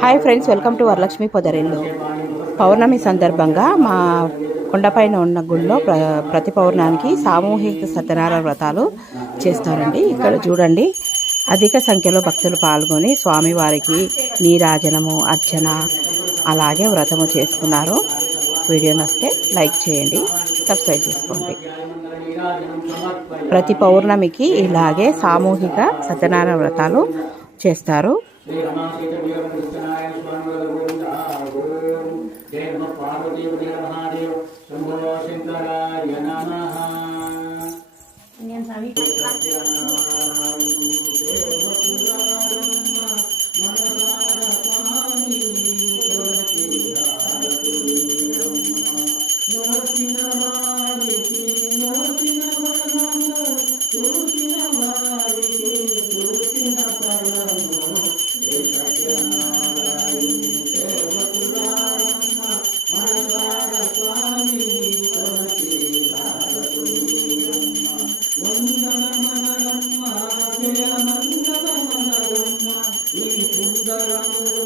Hi friends welcome to Varalakshmi పొదరిల్లు పౌర్ణమి సందర్భంగా మా కొండపైన ఉన్న గుళ్ళో ప్ర ప్రతి పౌర్ణానికి సామూహిక సత్యనారాయణ వ్రతాలు చేస్తారండి. ఇక్కడ చూడండి అధిక సంఖ్యలో భక్తులు పాల్గొని స్వామివారికి నీరాజనము అర్చన అలాగే వ్రతము చేసుకున్నారు వీడియో నస్తే లైక్ చేయండి సబ్స్క్రైబ్ చేసుకోండి. ప్రతి పౌర్ణమికి ఇలాగే సామూహిక సత్యనారాయణ వ్రతాలు చేస్తారు. శ్రీ రమాసీత వీరకృష్ణనారాయణ స్వామి వారి గోవింద జయ నమ పార్వతీ జయ మహాదేవ్. శంభో శంకరాయ నమః. Sudaramu